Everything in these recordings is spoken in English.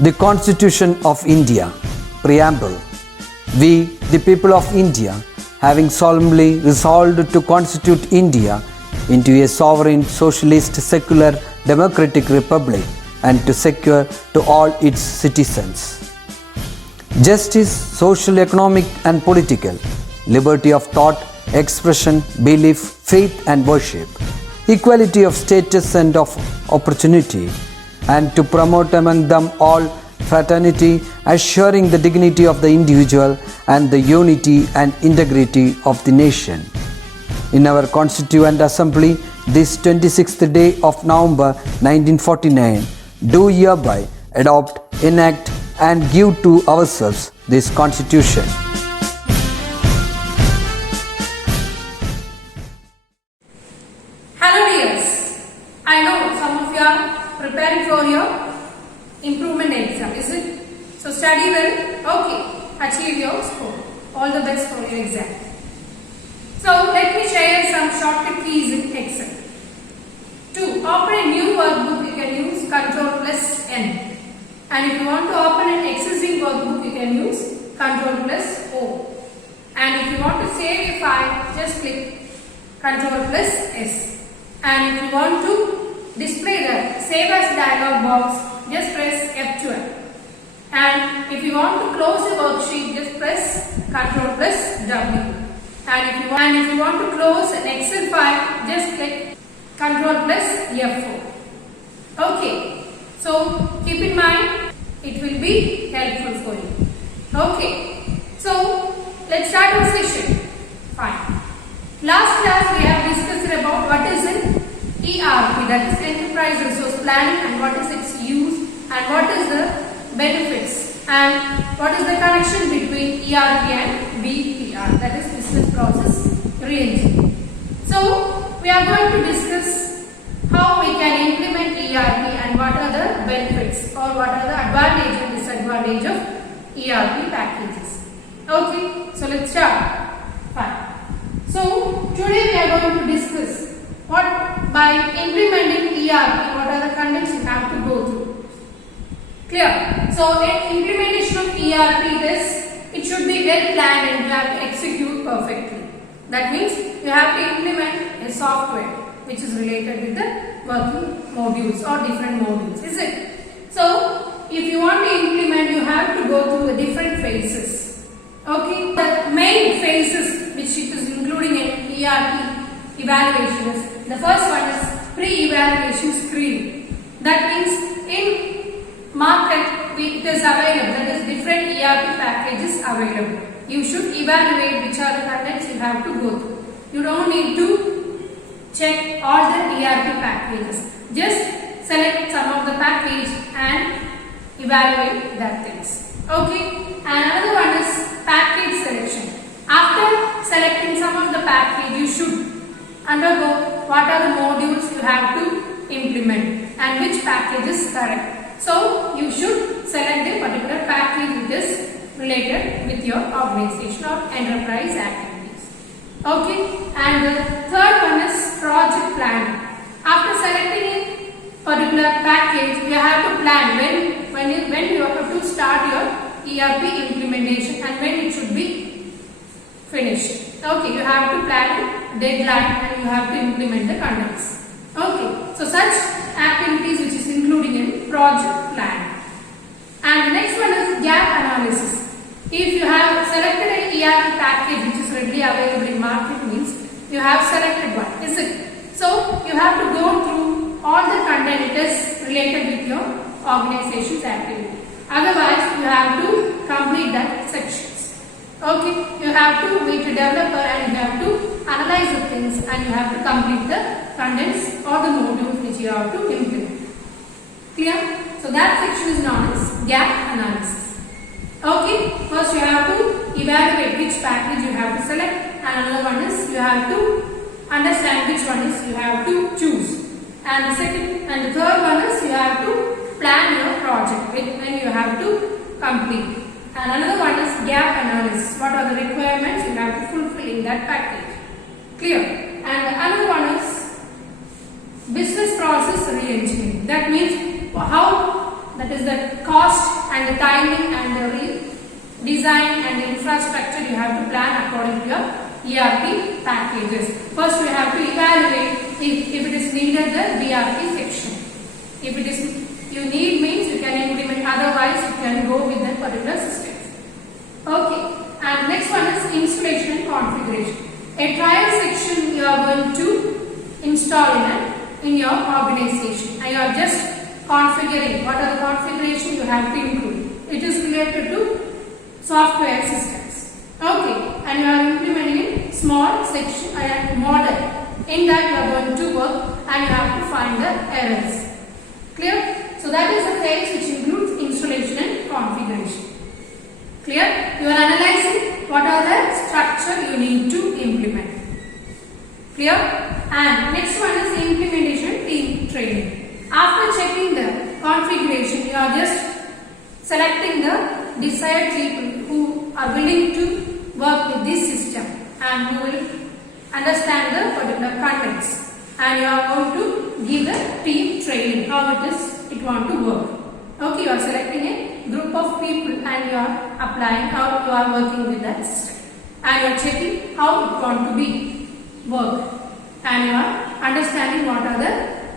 The Constitution of India, Preamble. We, the people of India, having solemnly resolved to constitute India into a sovereign, socialist, secular, democratic republic and to secure to all its citizens justice, social, economic and political, liberty of thought, expression, belief, faith and worship, equality of status and of opportunity, and to promote among them all fraternity, assuring the dignity of the individual and the unity and integrity of the nation. In our Constituent Assembly, this 26th day of November 1949, do hereby adopt, enact and give to ourselves this Constitution. Hello dears, I know some of you are preparing for your improvement exam, is it? So study well, okay, achieve your score. All the best for your exam. So let me share some shortcut keys in Excel. To open a new workbook, you can use Ctrl+N. And if you want to open an existing workbook, you can use Ctrl+O. And if you want to save a file, just click Ctrl+S. And if you want to display the Save As dialog box, just press F12. And if you want to close the worksheet, just press Ctrl+W. And if you want to close an Excel file, just click Ctrl+F4. Okay. So keep in mind, it will be helpful for you. Okay. So let's start our session. Fine. Last class we have discussed about what is an ERP, that is Enterprise Resource Planning, and what is its use and what is the benefits and what is the connection between ERP and BPR, that is Business Process Reengineering. So we are going to discuss how we can implement ERP and what are the benefits or what are the advantage and disadvantage of ERP packages. Okay, so let's start. Fine. So today we are going to discuss what by implementing ERP, what are the conditions you have to go through. Clear? So in implementation of ERP, it should be well planned and you have to execute perfectly. That means you have to implement a software which is related with the working modules or different modules, is it? So if you want to implement, you have to go through the different phases. Okay, the main phases which it is including in ERP evaluation is, the first one is pre-evaluation screening. That means in market it is available, that is different ERP packages available. You should evaluate which are the contents you have to go through. You don't need to check all the ERP packages. Just select some of the package and evaluate that things. Okay. And another one is package selection. After selecting some of the package, you should undergo what are the modules you have to implement and which package is correct. So you should select a particular package which is related with your organization or enterprise activities. Okay. And the third one is project planning. After selecting a particular package, you have to plan when you have to start your ERP implementation and when it should be finished. Okay, you have to plan deadline and you have to implement the contents. Okay, so such activities which is including in project plan. And the next one is gap analysis. If you have selected an ERP package which is readily available in market, means you have selected one, is it? So you have to go through all the content that is related with your organization's activity. Otherwise, you have to complete that sections. Okay, you have to meet a developer and you have to analyze the things and you have to complete the contents or the modules which you have to implement. Clear? So that section is known as gap analysis. Okay, first you have to evaluate which package you have to select, and another one is you have to understand which one is you have to choose. And the second and the third one is you have to plan your project when you have to complete. And another one is gap analysis. What are the requirements you have to fulfill in that package? Clear? And another one is business process reengineering. That means how that is the cost and the timing and the design and the infrastructure you have to plan according to your ERP packages. First we have to evaluate if it is needed the BRP section. If it is you need means you can implement, otherwise you can go with that particular system. Okay, and next one is installation and configuration. A trial section you are going to install in your organization, and you are just configuring. What are the configuration you have to include? It is related to software systems. Okay, and you are implementing in small section and model. In that you are going to work and you have to find the errors. Clear? So that is the phase which includes installation and configuration. Clear? You are analyzing what are the structure you need to implement. Clear? And next one is implementation team training. After checking the configuration, you are just selecting the desired people who are willing to work with this system and who will understand the particular contents, and you are going to give the team training how it want to work. Okay, you are selecting a group of people and you are applying how you are working with that system, and you are checking how it want to be work, and you are understanding what are the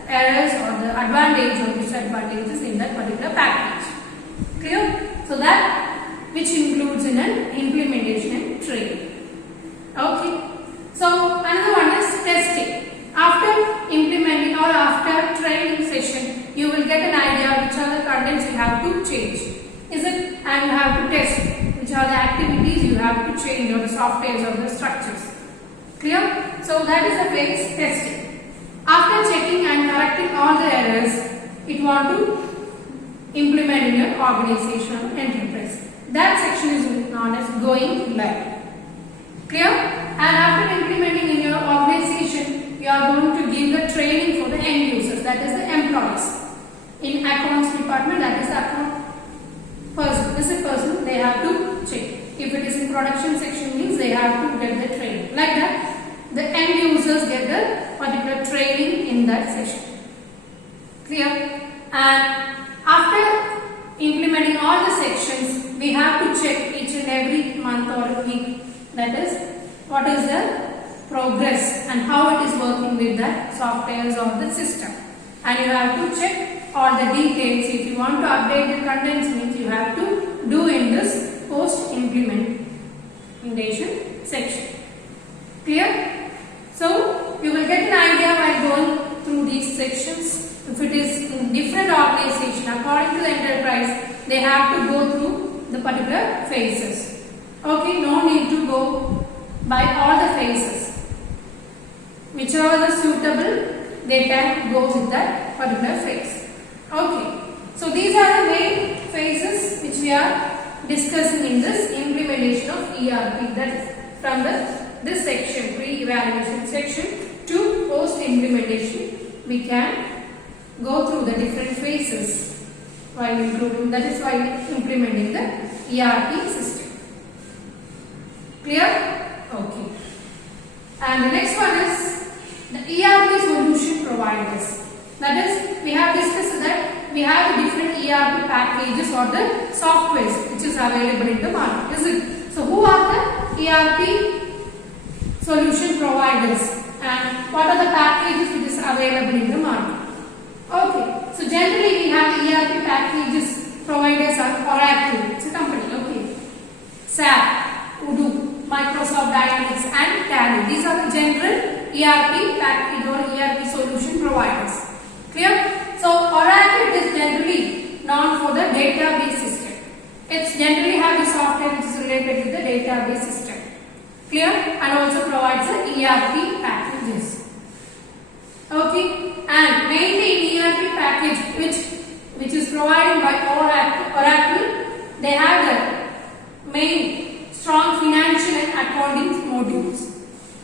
errors or the advantages or disadvantages in that particular package. Clear? So that which includes in an implementation and training. Okay. So another one is testing. After implementing or after training session, you will get an idea which are the contents you have to change. Is it? And you have to test which are the activities you have to change, or the softwares or the structures. Clear? So that is the phase testing. After checking and correcting all the errors, it want to implement in your organization or enterprise. That section is known as going live. Clear? And after implementing in your organization, you are going to give the training for the end users, that is the employees. In accounts department, that is the account person. This is person, they have to check. If it is in production section, means they have to get the training. Like that, the end users get the particular training in that session. Clear? And after implementing all the sections, we have to check each and every month or week, that is what is the progress and how it is working with the softwares of the system. And you have to check all the details. If you want to update the contents, means you have to do in this post implementation section. Clear? So you will get an idea while going through these sections. If it is in different organization, according to the enterprise, they have to go through the particular phases. Okay, no need to go by all the phases. Whichever the suitable, they can go with that particular phase. Okay, so these are the main phases which we are discussing in this implementation of ERP. That is from this section, pre-evaluation section to post-implementation. We can go through the different phases while including, that is while implementing the ERP system. Clear? Okay. And the next one is the ERP solution providers. That is, we have discussed that we have the different ERP packages or the softwares which is available in the market. Is it? So who are the ERP solution providers and what are the packages which is available in the market? Okay, so generally we have ERP packages providers are Oracle, it's a company, okay. SAP, Odoo, Microsoft Dynamics and Tally. These are the general ERP package or ERP solution providers. Clear? So Oracle is generally known for the database system. It's generally have the software which is related with the database system. Clear? And also provides the ERP packages. Okay, and mainly in ERP package which is provided by Oracle, they have the main strong financial and accounting modules.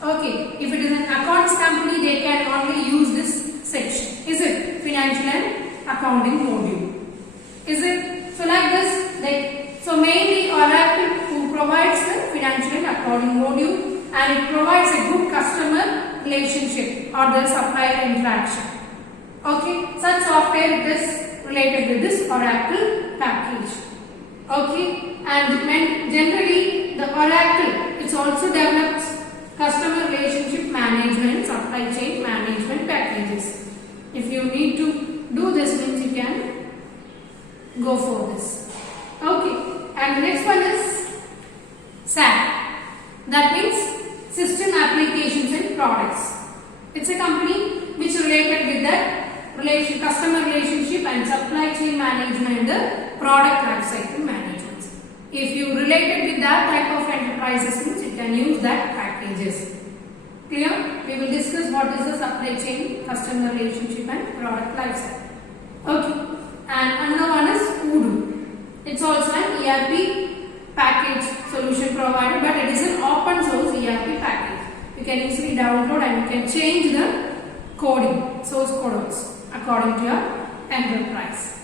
Okay, if it is an accounts company, they can only use this section. Is it financial and accounting module? Is it? So like this, so mainly Oracle who provides the financial and accounting module, and it provides a good customer relationship or the supplier interaction. Okay, such software it is related with this Oracle package. Okay, and generally the Oracle, it also develops customer relationship management, supply chain management packages. If you need to do this, means you can go for this. Okay, and the next one is SAP. That means System Applications and Products. It's a company which related with the customer relationship and supply chain management and the product lifecycle management. If you related with that type of enterprises, means you can use that packages. Clear? We will discuss what is the supply chain, customer relationship and product lifecycle. Okay. And another one is Odoo. It's also an ERP package solution provider, but it is an open source ERP package. You can easily download and you can change the coding, source codes according to your enterprise.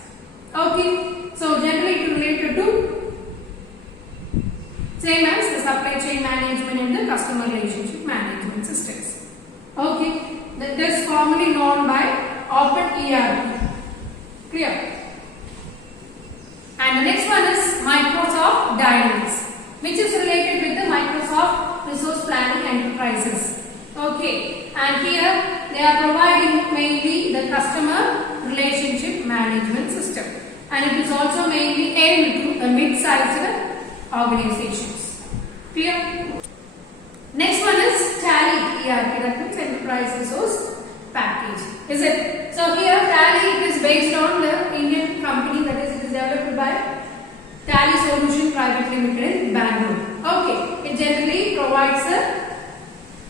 Okay, so generally it is related to same as the supply chain management and the customer relationship management systems. Okay, that is formally known by Open ERP. Clear? And the next one is Microsoft Dynamics, which is related with the Microsoft Resource Planning Enterprises. Okay, and here they are providing mainly the customer relationship management system, and it is also mainly aimed to the mid-sized organizations. Clear? Next one is Tally ERP, that means Enterprise Resource Package. Is it? So here Tally, it is based on the Indian company, that is, it is developed by Tally Solution Private Limited in Bangalore. Okay, it generally provides a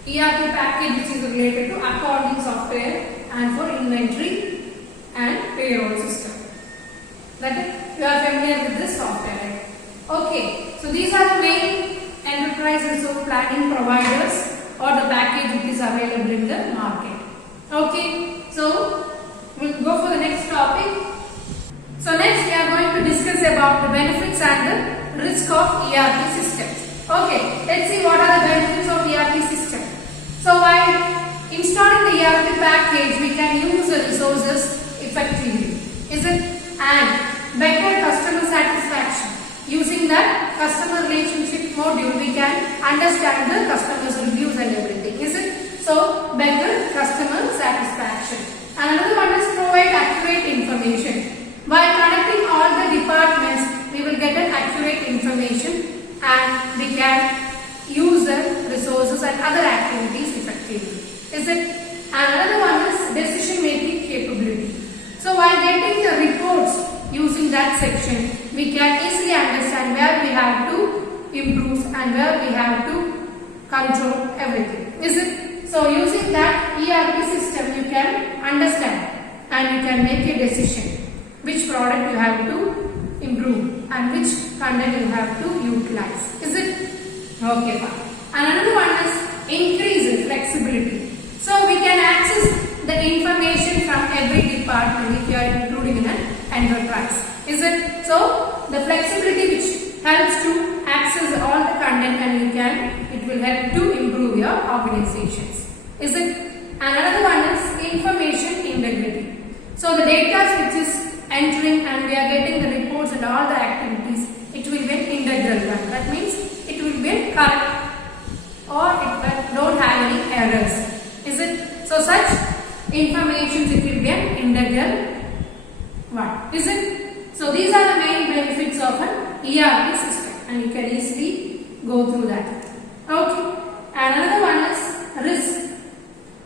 ERP package which is related to accounting software and for inventory and payroll system. That you are familiar with this software, right? Okay, so these are the main enterprise resource planning providers or the package which is available in the market. Okay, so we'll go for the next topic. So next we are going to discuss about the benefits and the risk of ERP systems. Okay, let's see what are the benefits of ERP system. So while installing the ERP package, we can use the resources effectively. Is it? And better customer satisfaction. Using that customer relationship module, we can understand the customer's reviews and everything. Is it? So better customer satisfaction. And another one is provide accurate information. While connecting all the departments, we will get an accurate information and we can use the resources and other activities effectively. Is it? And another one is decision making capability. So while getting the reports using that section, we can easily understand where we have to improve and where we have to control everything. Is it? So using that ERP system, you can understand and you can make a decision which product you have to improve and which content you have to utilize. Is it? Okay, fine. And another one is increase flexibility. So we can access the information from every department if you are including in an enterprise. Is it? So the flexibility which helps to access all the content and it will help to improve your organizations. Is it? And another one is information integrity. So the data which is entering and we are getting the reports and all the activities, it will be an integral one. That means it will be correct or it don't have any errors. Is it? So such information it will be an integral one. Is it? So these are the main benefits of an ERP system and you can easily go through that. Okay. And another one is risk.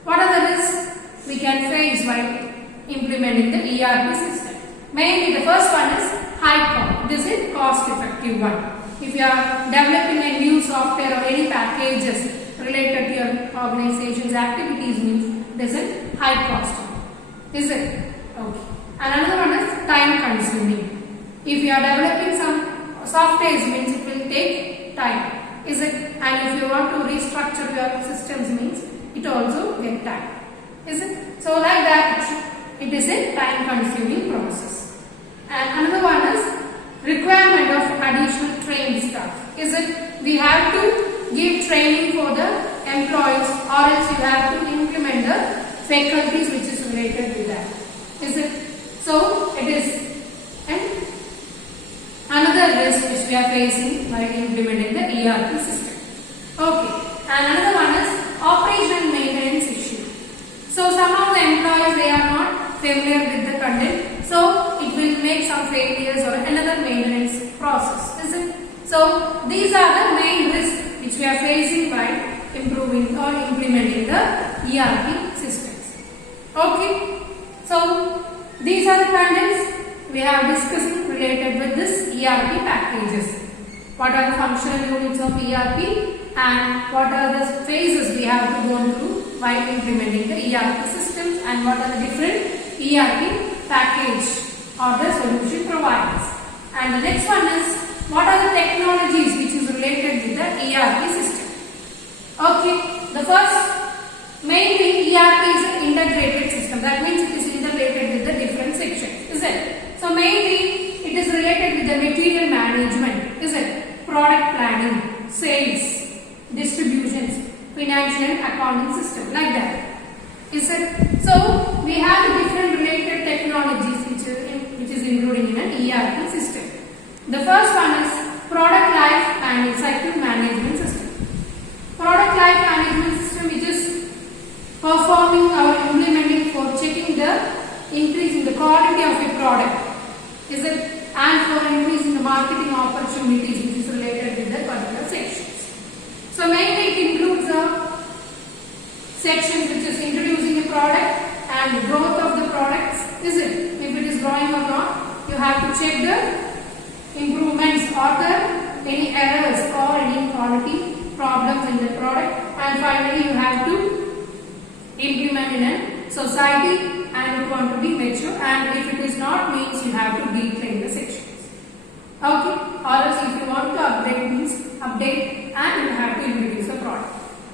What are the risks we can face while implementing the ERP system? Mainly the first one is high cost. This is cost effective one. If you are developing a new software or any packages related to your organization's activities, means this is high cost. Is it? Okay. And another one is time consuming. If you are developing some softwares, means it will take time. Is it? And if you want to restructure your systems, means it also get time. Is it? So like that, it is a time consuming process. And another one is requirement of additional trained staff. Is it? We have to give training for the employees or else you have to implement the faculties which is related to that. Is it? So it is we are facing while implementing the ERP system. Okay, and another one is operational maintenance issue. So some of the employees, they are not familiar with the content, so it will make some failures or another maintenance process, is it? So these are the main risks which we are facing by improving or implementing the ERP systems. Okay, so these are the contents we have discussed related with this ERP packages. What are the functional units of ERP and what are the phases we have to go through while implementing the ERP systems, and what are the different ERP package or the solution providers. And the next one is what are the technologies which is related with the ERP system. Okay, the first mainly ERP is an integrated system. That means it is integrated with the different sections, is it? So mainly it is related with the material management, is it? Product planning, sales, distributions, financial and accounting system, like that. Is it? So we have the different related technologies which is included in an ERP system. The first one is product life and cycle management system. Product life management system, which is performing or implementing for checking the increase in the quality of a product, is it, and for increasing the marketing opportunities which is related with the particular sections. So mainly it includes the sections which is introducing a product and the growth of the products, is it? If it is growing or not, you have to check the improvements or the any errors or any quality problems in the product, and finally you have to implement in a society and it want to be mature, and if it is not, means you have to decline the sections. Okay, or else if you want to upgrade, means update and you have to introduce the product,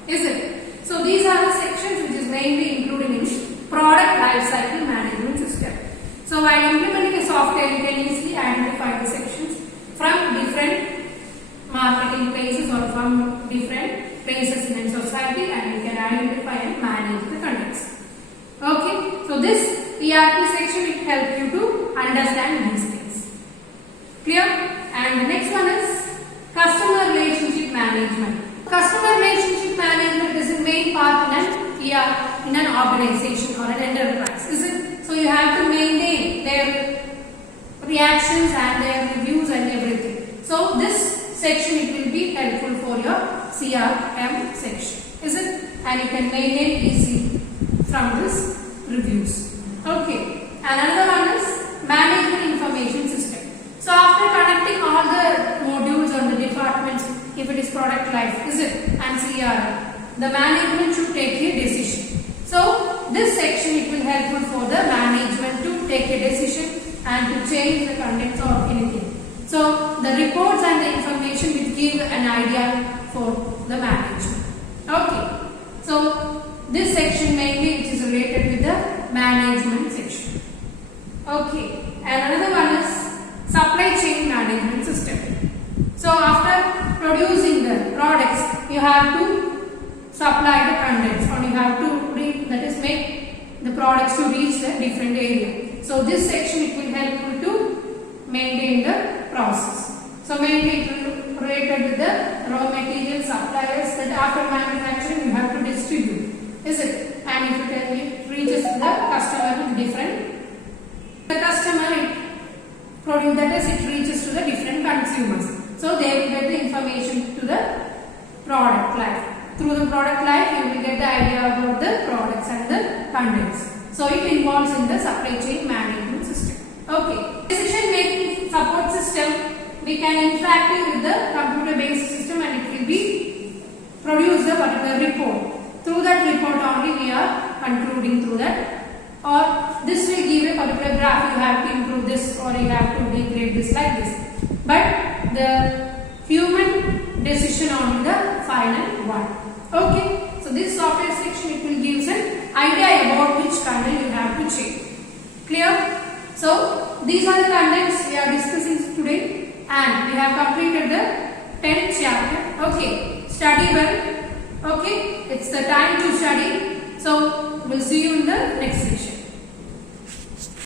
is it? So these are the sections which is mainly included in product life cycle management system. So while implementing a software, you can easily identify the sections from different marketing places or from different places in a society, and you can identify and manage the contents. Okay, so this ERP section will help you to understand these things. Clear? And the next one is customer relationship management. Customer relationship management is a main part in an organization or an enterprise, is it? So you have to maintain their reactions and their reviews and everything. So this section, it will be helpful for your CRM section, is it? And you can maintain easy from this reviews. Okay, and another one is management information system. So after connecting all the modules on the departments, if it is product life, is it, and CRM, the management should take a decision. So this section, it will helpful for the management to take a decision and to change the contents or anything. So the reports and the information will give an idea for the management. Okay, so this section mainly which is related with the management section. Okay, and another one is supply chain management system. So after producing the products, you have to supply the contents, or you have to make the products to reach the different area. So this section, it will help you to maintain the process. So mainly it will related with the raw material suppliers that after manufacturing you have to distribute, is it? And if it reaches the customer with different, the customer it produce, that is, it reaches to the different consumers. So they will get the information to the product life. Through the product life, you will get the idea about the products and the contents. So it involves in the supply chain management system. Okay. Decision making support system, we can interact with the computer based system and it will be produce a particular report. Through that report only we are concluding through that, or this will give a particular graph, you have to improve this or you have to degrade this, like this. But the human decision on the final one. Okay, so this software section, it will give an idea about which content you have to check. Clear? So these are the contents we are discussing today, and we have completed the 10th chapter. Okay, study well. Okay, it's the time to study. So we'll see you in the next session.